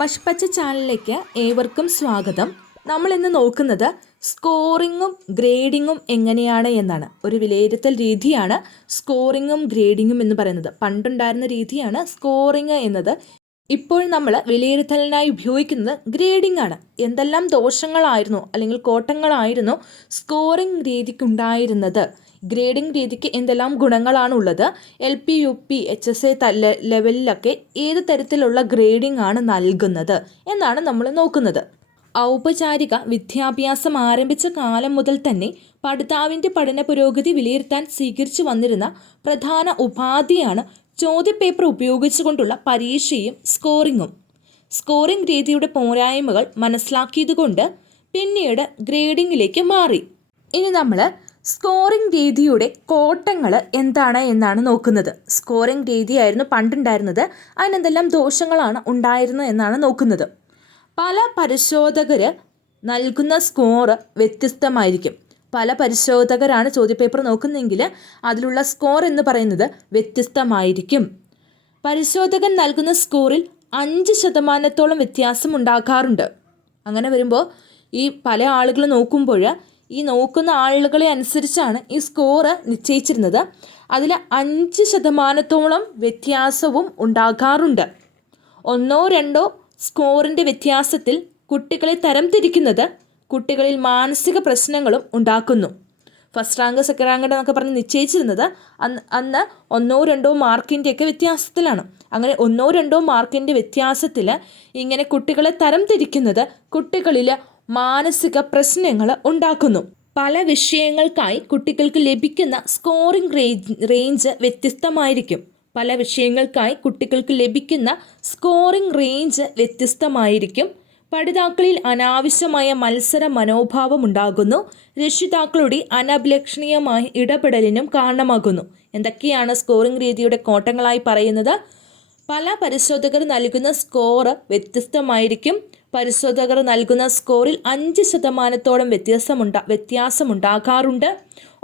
മഷ്പച്ച ചാനലിലേക്ക് ഏവർക്കും സ്വാഗതം. നമ്മൾ ഇന്ന് നോക്കുന്നത് സ്കോറിങ്ങും ഗ്രേഡിങ്ങും എങ്ങനെയാണ് എന്നാണ്. ഒരു വിലയിരുത്തൽ രീതിയാണ് സ്കോറിങ്ങും ഗ്രേഡിങ്ങും എന്ന് പറയുന്നത്. പണ്ടുണ്ടായിരുന്ന രീതിയാണ് സ്കോറിങ് എന്നത്. ഇപ്പോൾ നമ്മൾ വിലയിരുത്തലിനായി ഉപയോഗിക്കുന്നത് ഗ്രേഡിംഗ് ആണ്. എന്തെല്ലാം ദോഷങ്ങളായിരുന്നു അല്ലെങ്കിൽ കോട്ടങ്ങളായിരുന്നു സ്കോറിംഗ് രീതിക്കുണ്ടായിരുന്നത്, ഗ്രേഡിംഗ് രീതിക്ക് എന്തെല്ലാം ഗുണങ്ങളാണുള്ളത്, LP UP HSA ലെവലിലൊക്കെ ഏത് തരത്തിലുള്ള ഗ്രേഡിംഗ് ആണ് നൽകുന്നത് എന്നാണ് നമ്മൾ നോക്കുന്നത്. ഔപചാരിക വിദ്യാഭ്യാസം ആരംഭിച്ച കാലം മുതൽ തന്നെ പഠിതാവിൻ്റെ പഠന പുരോഗതി വിലയിരുത്താൻ സ്വീകരിച്ചു വന്നിരുന്ന പ്രധാന ഉപാധിയാണ് ചോദ്യപേപ്പർ ഉപയോഗിച്ചുകൊണ്ടുള്ള പരീക്ഷയും സ്കോറിങ്ങും. സ്കോറിംഗ് രീതിയുടെ പോരായ്മകൾ മനസ്സിലാക്കിയതുകൊണ്ട് പിന്നീട് ഗ്രേഡിങ്ങിലേക്ക് മാറി. ഇനി നമ്മൾ സ്കോറിംഗ് രീതിയുടെ കോട്ടങ്ങൾ എന്താണ് എന്നാണ് നോക്കുന്നത്. സ്കോറിംഗ് രീതിയായിരുന്നു പണ്ടുണ്ടായിരുന്നത്, അതിനെന്തെല്ലാം ദോഷങ്ങളാണ് ഉണ്ടായിരുന്നത് എന്നാണ് നോക്കുന്നത്. പല പരിശോധകർ നൽകുന്ന സ്കോറ് വ്യത്യസ്തമായിരിക്കും. പല പരിശോധകരാണ് ചോദ്യപേപ്പർ നോക്കുന്നതെങ്കിൽ അതിലുള്ള സ്കോർ എന്ന് പറയുന്നത് വ്യത്യസ്തമായിരിക്കും. പരിശോധകൻ നൽകുന്ന സ്കോറിൽ 5% വ്യത്യാസം ഉണ്ടാകാറുണ്ട്. അങ്ങനെ വരുമ്പോൾ ഈ പല ആളുകൾ നോക്കുമ്പോൾ ഈ നോക്കുന്ന ആളുകളെ അനുസരിച്ചാണ് ഈ സ്കോറ് നിശ്ചയിച്ചിരുന്നത്. അതിൽ 5% വ്യത്യാസവും ഉണ്ടാകാറുണ്ട്. 1-2 സ്കോറിൻ്റെ വ്യത്യാസത്തിൽ കുട്ടികളെ തരംതിരിക്കുന്നത് കുട്ടികളിൽ മാനസിക പ്രശ്നങ്ങളും ഉണ്ടാക്കുന്നു. ഫസ്റ്റ് റാങ്ക് സെക്കൻഡ് റാങ്ക് എന്നൊക്കെ പറഞ്ഞ് നിശ്ചയിച്ചിരുന്നത് അന്ന് 1-2 മാർക്കിൻ്റെയൊക്കെ വ്യത്യാസത്തിലാണ്. അങ്ങനെ 1-2 മാർക്കിൻ്റെ വ്യത്യാസത്തിൽ ഇങ്ങനെ കുട്ടികളെ തരംതിരിക്കുന്നത് കുട്ടികളിൽ മാനസിക പ്രശ്നങ്ങൾ ഉണ്ടാക്കുന്നു. പല വിഷയങ്ങൾക്കായി കുട്ടികൾക്ക് ലഭിക്കുന്ന സ്കോറിംഗ് റേഞ്ച് വ്യത്യസ്തമായിരിക്കും. പല വിഷയങ്ങൾക്കായി കുട്ടികൾക്ക് ലഭിക്കുന്ന സ്കോറിംഗ് റേഞ്ച് വ്യത്യസ്തമായിരിക്കും. പഠിതാക്കളിൽ അനാവശ്യമായ മത്സര മനോഭാവം ഉണ്ടാകുന്നു. രക്ഷിതാക്കളുടെ അനഭിലഷണീയമായ ഇടപെടലിനും കാരണമാകുന്നു. എന്തൊക്കെയാണ് സ്കോറിംഗ് രീതിയുടെ കോട്ടങ്ങളായി പറയുന്നത്? പല പരിശോധകർ നൽകുന്ന സ്കോർ വ്യത്യസ്തമായിരിക്കും. പരിശോധകർ നൽകുന്ന സ്കോറിൽ 5% വ്യത്യാസമുണ്ടാകാറുണ്ട്.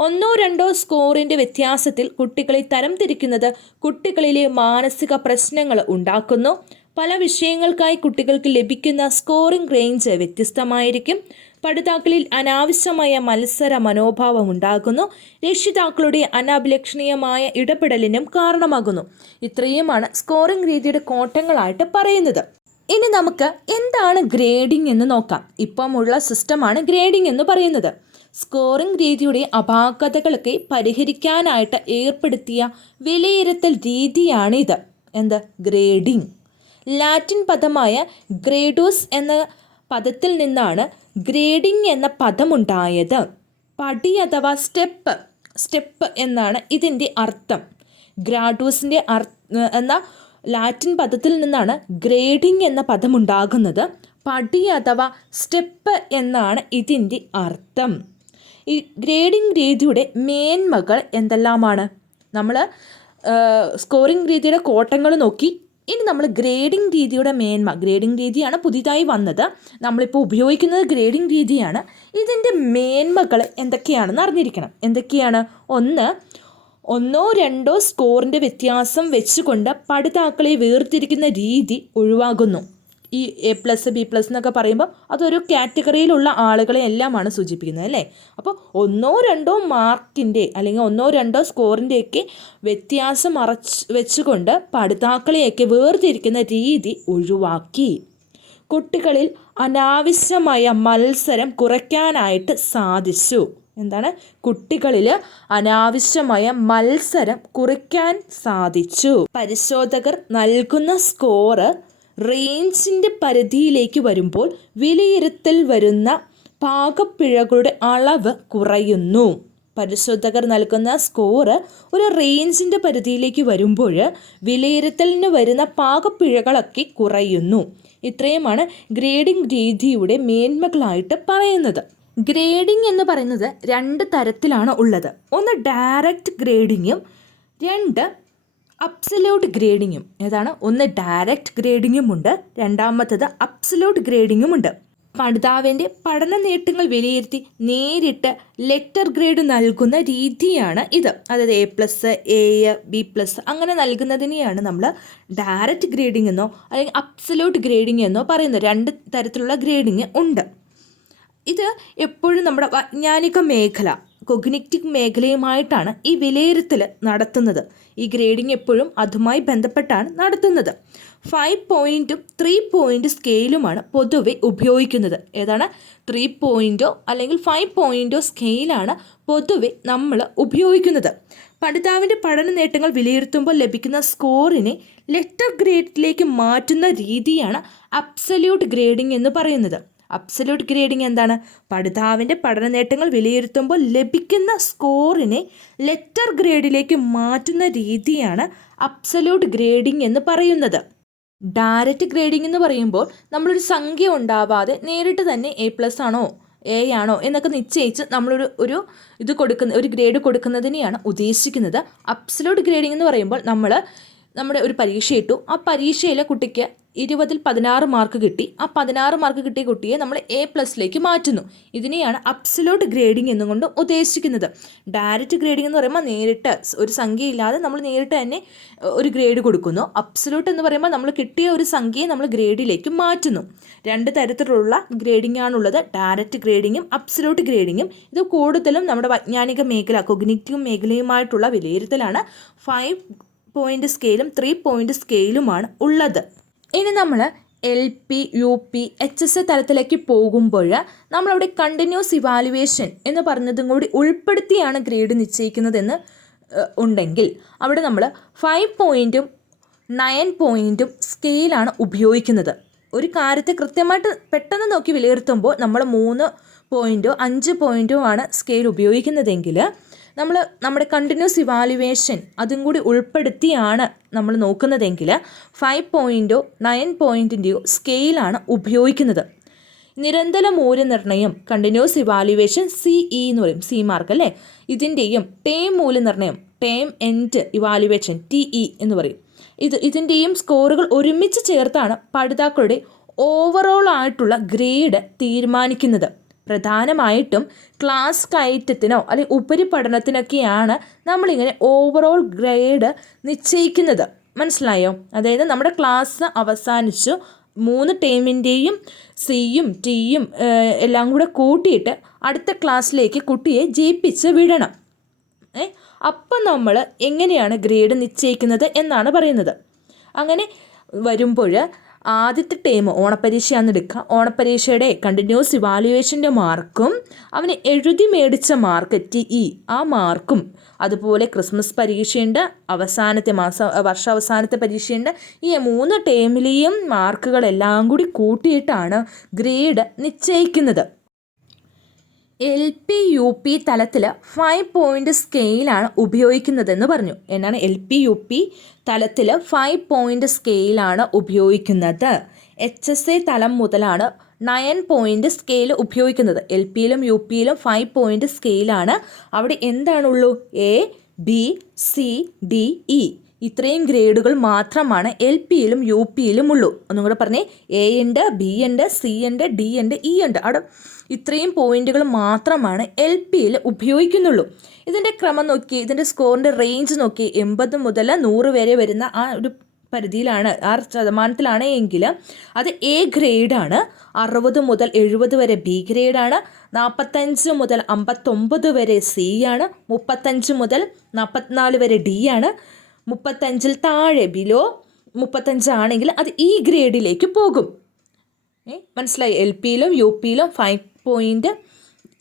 1-2 സ്കോറിൻ്റെ വ്യത്യാസത്തിൽ കുട്ടികളെ തരംതിരിക്കുന്നത് കുട്ടികളിലെ മാനസിക പ്രശ്നങ്ങൾ ഉണ്ടാക്കുന്നു. പല വിഷയങ്ങൾക്കായി കുട്ടികൾക്ക് ലഭിക്കുന്ന സ്കോറിംഗ് റേഞ്ച് വ്യത്യസ്തമായിരിക്കും. പഠിതാക്കളിൽ അനാവശ്യമായ മത്സര മനോഭാവം ഉണ്ടാകുന്നു. രക്ഷിതാക്കളുടെ അനഭിലഷണീയമായ ഇടപെടലിനും കാരണമാകുന്നു. ഇത്രയുമാണ് സ്കോറിംഗ് രീതിയുടെ കോട്ടങ്ങളായിട്ട് പറയുന്നത്. ഇനി നമുക്ക് എന്താണ് ഗ്രേഡിംഗ് എന്ന് നോക്കാം. ഇപ്പമുള്ള സിസ്റ്റമാണ് ഗ്രേഡിംഗ് എന്ന് പറയുന്നത്. സ്കോറിംഗ് രീതിയുടെ അപാകതകളൊക്കെ പരിഹരിക്കാനായിട്ട് ഏർപ്പെടുത്തിയ വിലയിരുത്തൽ രീതിയാണിത്. എന്ത്? ഗ്രേഡിംഗ്. ലാറ്റിൻ പദമായ ഗ്രേഡോസ് എന്ന പദത്തിൽ നിന്നാണ് ഗ്രേഡിംഗ് എന്ന പദമുണ്ടായത്. പടി അഥവാ സ്റ്റെപ്പ് എന്നാണ് ഇതിൻ്റെ അർത്ഥം. ഗ്രാഡോസിൻ്റെ എന്ന ലാറ്റിൻ പദത്തിൽ നിന്നാണ് ഗ്രേഡിംഗ് എന്ന പദമുണ്ടാകുന്നത്. പടി അഥവാ സ്റ്റെപ്പ് എന്നാണ് ഇതിൻ്റെ അർത്ഥം. ഈ ഗ്രേഡിംഗ് രീതിയുടെ മേന്മകൾ എന്തെല്ലാമാണ്? നമ്മൾ സ്കോറിംഗ് രീതിയുടെ കോട്ടങ്ങൾ നോക്കി. ഇനി നമ്മൾ ഗ്രേഡിംഗ് രീതിയുടെ മേന്മ. ഗ്രേഡിംഗ് രീതിയാണ് പുതിയതായി വന്നത്. നമ്മളിപ്പോൾ ഉപയോഗിക്കുന്നത് ഗ്രേഡിംഗ് രീതിയാണ്. ഇതിൻ്റെ മേന്മകൾ എന്തൊക്കെയാണെന്ന് അറിഞ്ഞിരിക്കണം. എന്തൊക്കെയാണ്? 1-2 സ്കോറിൻ്റെ വ്യത്യാസം വെച്ചുകൊണ്ട് പഠിതാക്കളെ വേർതിരിക്കുന്ന രീതി ഒഴിവാകുന്നു. ഈ A+, B+ എന്നൊക്കെ പറയുമ്പോൾ അതൊരു കാറ്റഗറിയിലുള്ള ആളുകളെ എല്ലാമാണ് സൂചിപ്പിക്കുന്നത്, അല്ലേ? അപ്പോൾ 1-2 മാർക്കിൻ്റെ അല്ലെങ്കിൽ 1-2 സ്കോറിൻ്റെയൊക്കെ വ്യത്യാസം വെച്ചുകൊണ്ട് പഠിതാക്കളെയൊക്കെ വേർതിരിക്കുന്ന രീതി ഒഴിവാക്കി. കുട്ടികളിൽ അനാവശ്യമായ മത്സരം കുറയ്ക്കാനായിട്ട് സാധിച്ചു. എന്താണ്? കുട്ടികളിൽ അനാവശ്യമായ മത്സരം കുറയ്ക്കാൻ സാധിച്ചു. പരിശോധകർ നൽകുന്ന സ്കോറ് റേഞ്ചിൻ്റെ പരിധിയിലേക്ക് വരുമ്പോൾ വിലയിരുത്തൽ വരുന്ന പാകപ്പിഴകളുടെ അളവ് കുറയുന്നു. പരിശോധകർ നൽകുന്ന സ്കോറ് ഒരു റേഞ്ചിൻ്റെ പരിധിയിലേക്ക് വരുമ്പോൾ വിലയിരുത്തലിന് വരുന്ന പാകപ്പിഴകളൊക്കെ കുറയുന്നു. ഇത്രയുമാണ് ഗ്രേഡിംഗ് രീതിയുടെ മേന്മകളായിട്ട് പറയുന്നത്. ഗ്രേഡിംഗ് എന്ന് പറയുന്നത് 2 തരത്തിലാണ് ഉള്ളത്. ഒന്ന് ഡയറക്റ്റ് ഗ്രേഡിങ്ങും 2 അബ്സല്യൂട്ട് ഗ്രേഡിങ്ങും. ഏതാണ്? ഒന്ന് ഡയറക്റ്റ് ഗ്രേഡിങ്ങും ഉണ്ട്, രണ്ടാമത്തത് അബ്സല്യൂട്ട് ഗ്രേഡിങ്ങും ഉണ്ട്. പഠിതാവിൻ്റെ പഠന നേട്ടങ്ങൾ വിലയിരുത്തി നേരിട്ട് ലെറ്റർ ഗ്രേഡ് നൽകുന്ന രീതിയാണ് ഇത്. അതായത് A+, A, B+ അങ്ങനെ നൽകുന്നതിനെയാണ് നമ്മൾ ഡയറക്റ്റ് ഗ്രേഡിംഗ് എന്നോ അല്ലെങ്കിൽ അബ്സല്യൂട്ട് ഗ്രേഡിംഗ് എന്നോ പറയുന്നത്. 2 തരത്തിലുള്ള ഗ്രേഡിംഗ് ഉണ്ട്. ഇത് എപ്പോഴും നമ്മുടെ വൈജ്ഞാനിക മേഖല, കൊഗ്നിറ്റീവ് മേഖലയുമായിട്ടാണ് ഈ വിലയിരുത്തൽ നടത്തുന്നത്. ഈ ഗ്രേഡിംഗ് എപ്പോഴും അതുമായി ബന്ധപ്പെട്ടാണ് നടത്തുന്നത്. 5 പോയിൻറ്റും 3 പോയിൻ്റ് സ്കെയിലുമാണ് പൊതുവെ ഉപയോഗിക്കുന്നത്. ഏതാണ്? 3 പോയിൻറ്റോ അല്ലെങ്കിൽ 5 പോയിൻറ്റോ സ്കെയിലാണ് പൊതുവെ നമ്മൾ ഉപയോഗിക്കുന്നത്. പഠിതാവിൻ്റെ പഠന നേട്ടങ്ങൾ വിലയിരുത്തുമ്പോൾ ലഭിക്കുന്ന സ്കോറിനെ ലെറ്റർ ഗ്രേഡിലേക്ക് മാറ്റുന്ന രീതിയാണ് അബ്സല്യൂട്ട് ഗ്രേഡിംഗ് എന്ന് പറയുന്നത്. അബ്സല്യൂട്ട് ഗ്രേഡിംഗ് എന്താണ്? പഠിതാവിൻ്റെ പഠന നേട്ടങ്ങൾ വിലയിരുത്തുമ്പോൾ ലഭിക്കുന്ന സ്കോറിനെ ലെറ്റർ ഗ്രേഡിലേക്ക് മാറ്റുന്ന രീതിയാണ് അബ്സല്യൂട്ട് ഗ്രേഡിംഗ് എന്ന് പറയുന്നത്. ഡയറക്റ്റ് ഗ്രേഡിംഗ് എന്ന് പറയുമ്പോൾ നമ്മളൊരു സംഖ്യ ഉണ്ടാവാതെ നേരിട്ട് തന്നെ A+ ആണോ A ആണോ എന്നൊക്കെ നിശ്ചയിച്ച് നമ്മളൊരു ഒരു ഗ്രേഡ് കൊടുക്കുന്നതിനെയാണ് ഉദ്ദേശിക്കുന്നത്. അബ്സല്യൂട്ട് ഗ്രേഡിംഗ് എന്ന് പറയുമ്പോൾ നമ്മുടെ ഒരു പരീക്ഷ ഇട്ടു. ആ പരീക്ഷയിലെ കുട്ടിക്ക് 20ൽ 16 മാർക്ക് കിട്ടി. ആ 16 മാർക്ക് കിട്ടിയ കുട്ടിയെ നമ്മൾ A+ലേക്ക് മാറ്റുന്നു. ഇതിനെയാണ് അബ്സല്യൂട്ട് ഗ്രേഡിംഗ് എന്നുകൊണ്ട് ഉദ്ദേശിക്കുന്നത്. ഡയറക്റ്റ് ഗ്രേഡിംഗ് എന്ന് പറയുമ്പോൾ നേരിട്ട് ഒരു സംഖ്യ ഇല്ലാതെ നമ്മൾ നേരിട്ട് തന്നെ ഒരു ഗ്രേഡ് കൊടുക്കുന്നു. അബ്സല്യൂട്ട് എന്ന് പറയുമ്പോൾ നമ്മൾ കിട്ടിയ ഒരു സംഖ്യയെ നമ്മൾ ഗ്രേഡിലേക്ക് മാറ്റുന്നു. 2 തരത്തിലുള്ള ഗ്രേഡിംഗ് ആണുള്ളത്, ഡയറക്റ്റ് ഗ്രേഡിങ്ങും അബ്സല്യൂട്ട് ഗ്രേഡിങ്ങും. ഇത് കൂടുതലും നമ്മുടെ വൈജ്ഞാനിക മേഖല, കൊഗ്നിറ്റീവ് മേഖലയുമായിട്ടുള്ള വിലയിരുത്തലാണ്. 5 പോയിൻ്റ് സ്കെയിലും 3 പോയിൻ്റ് സ്കെയിലുമാണ് ഉള്ളത്. ഇനി നമ്മൾ LP, UP, HSA തലത്തിലേക്ക് പോകുമ്പോൾ നമ്മളവിടെ കണ്ടിന്യൂസ് ഇവാലുവേഷൻ എന്ന് പറഞ്ഞതും കൂടി ഉൾപ്പെടുത്തിയാണ് ഗ്രേഡ് നിശ്ചയിക്കുന്നതെന്ന് ഉണ്ടെങ്കിൽ അവിടെ നമ്മൾ 5 പോയിൻറ്റും 9 പോയിൻറ്റും സ്കെയിലാണ് ഉപയോഗിക്കുന്നത്. ഒരു കാര്യത്തെ കൃത്യമായിട്ട് പെട്ടെന്ന് നോക്കി വിലയിരുത്തുമ്പോൾ നമ്മൾ 3 പോയിൻറ്റോ 5 പോയിൻറ്റോ ആണ് സ്കെയിൽ ഉപയോഗിക്കുന്നതെങ്കിൽ നമ്മുടെ കണ്ടിന്യൂസ് ഇവാലുവേഷൻ അതും കൂടി ഉൾപ്പെടുത്തിയാണ് നമ്മൾ നോക്കുന്നതെങ്കിൽ 5 പോയിൻറ്റോ 9 പോയിൻറ്റിൻ്റെയോ സ്കെയിലാണ് ഉപയോഗിക്കുന്നത്. നിരന്തര മൂല്യനിർണ്ണയം, കണ്ടിന്യൂസ് ഇവാലുവേഷൻ CE എന്ന് പറയും, C മാർക്ക് അല്ലേ. ഇതിൻ്റെയും ടേം മൂല്യനിർണ്ണയം, ടേം എൻഡ് ഇവാലുവേഷൻ TE എന്ന് പറയും. ഇതിൻ്റെയും സ്കോറുകൾ ഒരുമിച്ച് ചേർത്താണ് പഠിതാക്കളുടെ ഓവറോൾ ആയിട്ടുള്ള ഗ്രേഡ് തീരുമാനിക്കുന്നത്. പ്രധാനമായിട്ടും ക്ലാസ് കയറ്റത്തിനോ അല്ലെങ്കിൽ ഉപരിപഠനത്തിനൊക്കെയാണ് നമ്മളിങ്ങനെ ഓവറോൾ ഗ്രേഡ് നിശ്ചയിക്കുന്നത്. മനസ്സിലായോ? അതായത് നമ്മുടെ ക്ലാസ് അവസാനിച്ചു 3 ടേമിൻ്റെയും Cയും Tയും എല്ലാം കൂടെ കൂട്ടിയിട്ട് അടുത്ത ക്ലാസ്സിലേക്ക് കുട്ടിയെ ജയിപ്പിച്ച് വിടണം. അപ്പം നമ്മൾ എങ്ങനെയാണ് ഗ്രേഡ് നിശ്ചയിക്കുന്നത് എന്നാണ് പറയുന്നത്. അങ്ങനെ വരുമ്പോൾ ആദ്യത്തെ ടേം ഓണപ്പരീക്ഷയാണെന്ന് എടുക്കുക. ഓണപ്പരീക്ഷയുടെ കണ്ടിന്യൂസ് ഇവാലുവേഷൻ്റെ മാർക്കും അവന് എഴുതി മേടിച്ച മാർക്ക് TE ആ മാർക്കും, അതുപോലെ ക്രിസ്മസ് പരീക്ഷയുണ്ട്, വർഷാവസാനത്തെ പരീക്ഷയുണ്ട്, ഈ 3 ടേമിലെയും മാർക്കുകളെല്ലാം കൂടി കൂട്ടിയിട്ടാണ് ഗ്രേഡ് നിശ്ചയിക്കുന്നത്. LP, UP തലത്തിൽ 5 പോയിൻ്റ് സ്കെയിലാണ് ഉപയോഗിക്കുന്നതെന്ന് പറഞ്ഞു. എന്നാണ് LP, UP തലത്തിൽ 5 പോയിൻ്റ് സ്കെയിലാണ് ഉപയോഗിക്കുന്നത്. HSA തലം മുതലാണ് 9 പോയിൻ്റ് സ്കെയിൽ ഉപയോഗിക്കുന്നത്. LPയിലും UPയിലും 5 പോയിൻ്റ് സ്കെയിലാണ്. അവിടെ എന്താണുള്ളൂ? A, B, C, D, E ഇത്രയും ഗ്രേഡുകൾ മാത്രമാണ് LPയിലും UPയിലും ഉള്ളൂ. ഒന്നും കൂടെ പറഞ്ഞേ, A ഉണ്ട്, B ഉണ്ട്, C ഉണ്ട്, D ഉണ്ട്, E ഉണ്ട്. അവിടെ ഇത്രയും പോയിന്റുകൾ മാത്രമാണ് LPയിൽ ഉപയോഗിക്കുന്നുള്ളൂ. ഇതിൻ്റെ ക്രമം നോക്കി, ഇതിൻ്റെ സ്കോറിൻ്റെ റേഞ്ച് നോക്കി, 80 മുതൽ 100 വരെ വരുന്ന ആ ഒരു പരിധിയിലാണ്, 6% എങ്കിൽ അത് A ഗ്രേഡാണ്. 60 മുതൽ 70 വരെ B ഗ്രേഡാണ്. 45 മുതൽ 59 വരെ C ആണ്. 35 മുതൽ 44 വരെ D ആണ്. 35-ൽ താഴെ ബിലോ 35 ആണെങ്കിൽ അത് E ഗ്രേഡിലേക്ക് പോകും. മനസ്സിലായി? LPയിലും UPയിലും 5 പോയിൻ്റ്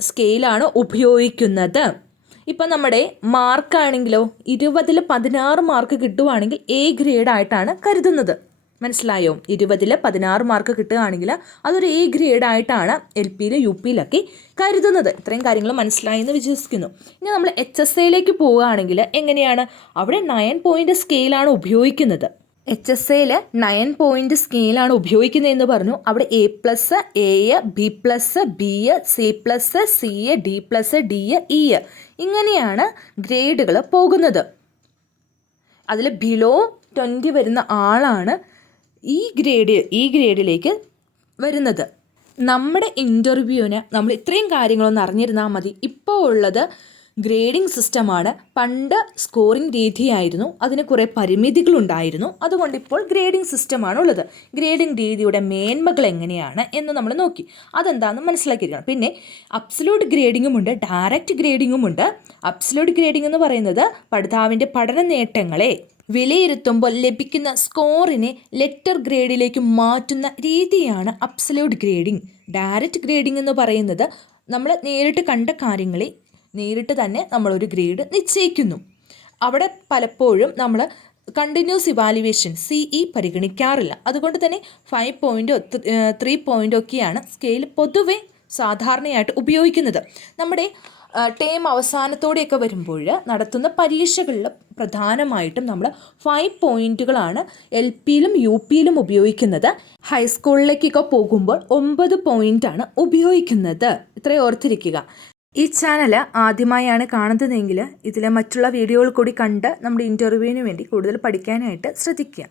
സ്കെയിലാണ് ഉപയോഗിക്കുന്നത്. ഇപ്പം നമ്മുടെ മാർക്കാണെങ്കിലോ 20-ൽ 16 മാർക്ക് കിട്ടുവാണെങ്കിൽ A ഗ്രേഡായിട്ടാണ് കരുതുന്നത്. മനസ്സിലായോ? 20-ൽ 16 മാർക്ക് കിട്ടുകയാണെങ്കിൽ അതൊരു A ഗ്രേഡായിട്ടാണ് LPയിലും UPയിലൊക്കെ കരുതുന്നത്. ഇത്രയും കാര്യങ്ങൾ മനസ്സിലായി എന്ന് വിശ്വസിക്കുന്നു. ഇനി നമ്മൾ HSAയിലേക്ക് പോവുകയാണെങ്കിൽ എങ്ങനെയാണ്? അവിടെ 9 പോയിൻ്റ് സ്കെയിലാണ് ഉപയോഗിക്കുന്നത്. HSAയിൽ 9 പോയിൻ്റ് സ്കെയിലാണ് ഉപയോഗിക്കുന്നതെന്ന് പറഞ്ഞു. അവിടെ A+, A, B+, B, C+, C, D+, D, E ഇങ്ങനെയാണ് ഗ്രേഡുകൾ പോകുന്നത്. അതിൽ ബിലോ 20 വരുന്ന ആളാണ് ഈ ഗ്രേഡിലേക്ക് വരുന്നത്. നമ്മുടെ ഇൻ്റർവ്യൂവിന് നമ്മൾ ഇത്രയും കാര്യങ്ങളൊന്നും അറിഞ്ഞിരുന്നാൽ മതി. ഇപ്പോൾ ഉള്ളത് ഗ്രേഡിംഗ് സിസ്റ്റമാണ്. പണ്ട് സ്കോറിംഗ് രീതിയായിരുന്നു, അതിന് കുറേ പരിമിതികളുണ്ടായിരുന്നു. അതുകൊണ്ട് ഇപ്പോൾ ഗ്രേഡിംഗ് സിസ്റ്റമാണ് ഉള്ളത്. ഗ്രേഡിംഗ് രീതിയുടെ മേന്മകൾ എങ്ങനെയാണ് എന്ന് നമ്മൾ നോക്കി, അതെന്താണെന്ന് മനസ്സിലാക്കിയിരിക്കണം. പിന്നെ അബ്സല്യൂട്ട് ഗ്രേഡിങ്ങും ഉണ്ട്, ഡയറക്റ്റ് ഗ്രേഡിങ്ങും ഉണ്ട്. അബ്സല്യൂട്ട് ഗ്രേഡിംഗ് എന്ന് പറയുന്നത് പഠിതാവിൻ്റെ പഠന നേട്ടങ്ങളെ വിലയിരുത്തുമ്പോൾ ലഭിക്കുന്ന സ്കോറിനെ ലെറ്റർ ഗ്രേഡിലേക്ക് മാറ്റുന്ന രീതിയാണ് അബ്സല്യൂട്ട് ഗ്രേഡിംഗ്. ഡയറക്റ്റ് ഗ്രേഡിംഗ് എന്ന് പറയുന്നത് നമ്മൾ നേരിട്ട് കണ്ട കാര്യങ്ങളെ നേരിട്ട് തന്നെ നമ്മളൊരു ഗ്രേഡ് നിശ്ചയിക്കുന്നു. അവിടെ പലപ്പോഴും നമ്മൾ കണ്ടിന്യൂസ് ഇവാലുവേഷൻ CE പരിഗണിക്കാറില്ല. അതുകൊണ്ട് തന്നെ 5 പോയിൻറ്റോ 3 പോയിൻറ്റോ ഒക്കെയാണ് സ്കെയിൽ പൊതുവെ സാധാരണയായിട്ട് ഉപയോഗിക്കുന്നത്. നമ്മുടെ ടേം അവസാനത്തോടെയൊക്കെ വരുമ്പോൾ നടത്തുന്ന പരീക്ഷകളിൽ പ്രധാനമായിട്ടും നമ്മൾ 5 പോയിൻറ്റുകളാണ് LPയിലും UPയിലും ഉപയോഗിക്കുന്നത്. ഹൈസ്കൂളിലേക്കൊക്കെ പോകുമ്പോൾ 9 പോയിൻ്റാണ് ഉപയോഗിക്കുന്നത്. ഇത്രയും ഓർത്തിരിക്കുക. ഈ ചാനൽ ആദ്യമായാണ് കാണുന്നതെങ്കിൽ ഇതിലെ മറ്റുള്ള വീഡിയോകൾ കൂടി കണ്ട് നമ്മുടെ ഇൻ്റർവ്യൂവിന് വേണ്ടി കൂടുതൽ പഠിക്കാനായിട്ട് ശ്രദ്ധിക്കുക.